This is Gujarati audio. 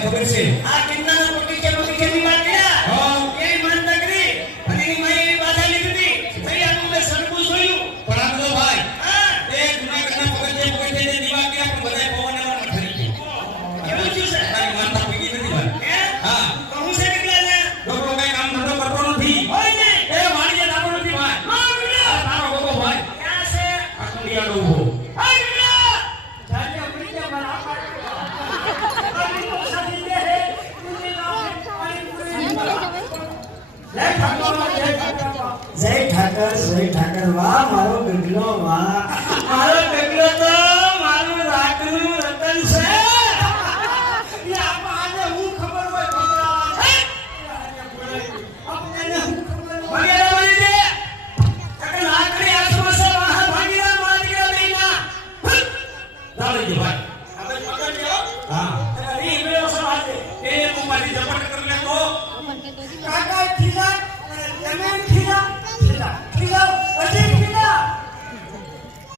ખબર છે આ કિન્નાના બગીચાની વાત કર્યા હા એ માનતા કરી અને એની માએ એવી બાધા લીધી હતી ભાઈ આનું મેં સરખું જોયું પણ આ બધો ભાઈ હા એ જૂનાગઢના પગથિયે દીવા ગયા પણ બધાય પવન એવા ઠરી ગયા કેવું થયું છે તારી માનતા પગી નથી ભાઈ હે હા કહું છે નીકળ્યા ને ડોક્ટર કઈ કામ ધંધો કરતો નથી હોય ને એ વાણીએ લાગો નથી ભાઈ માં વિડિયો આ તારો ગોગો ભાઈ ક્યાં છે આ કુંડિયાનો ઊભો હાય વિડિયો જાને ઉડી ગયા મારા પાણી સાથી દે હે તુને નામ પાણી પૂરી જય ઠાકર વાહ મારો ગગલો વાહ મારો ગગલો તો મારું રાખનું રતન છે યા માને હું ખબર હોય ભગવાન આપણે હું ખબર વગેરે વળી દે તકે લાકડી આસપાસ વાહ ભાગીરા માદીરા લઈના લાવજો ભાઈ આપણે પકડ લ્યો હા તકે રી મેળો સમાજે એ તું મારી ઝપટ કર લે તો કાકા ખીલા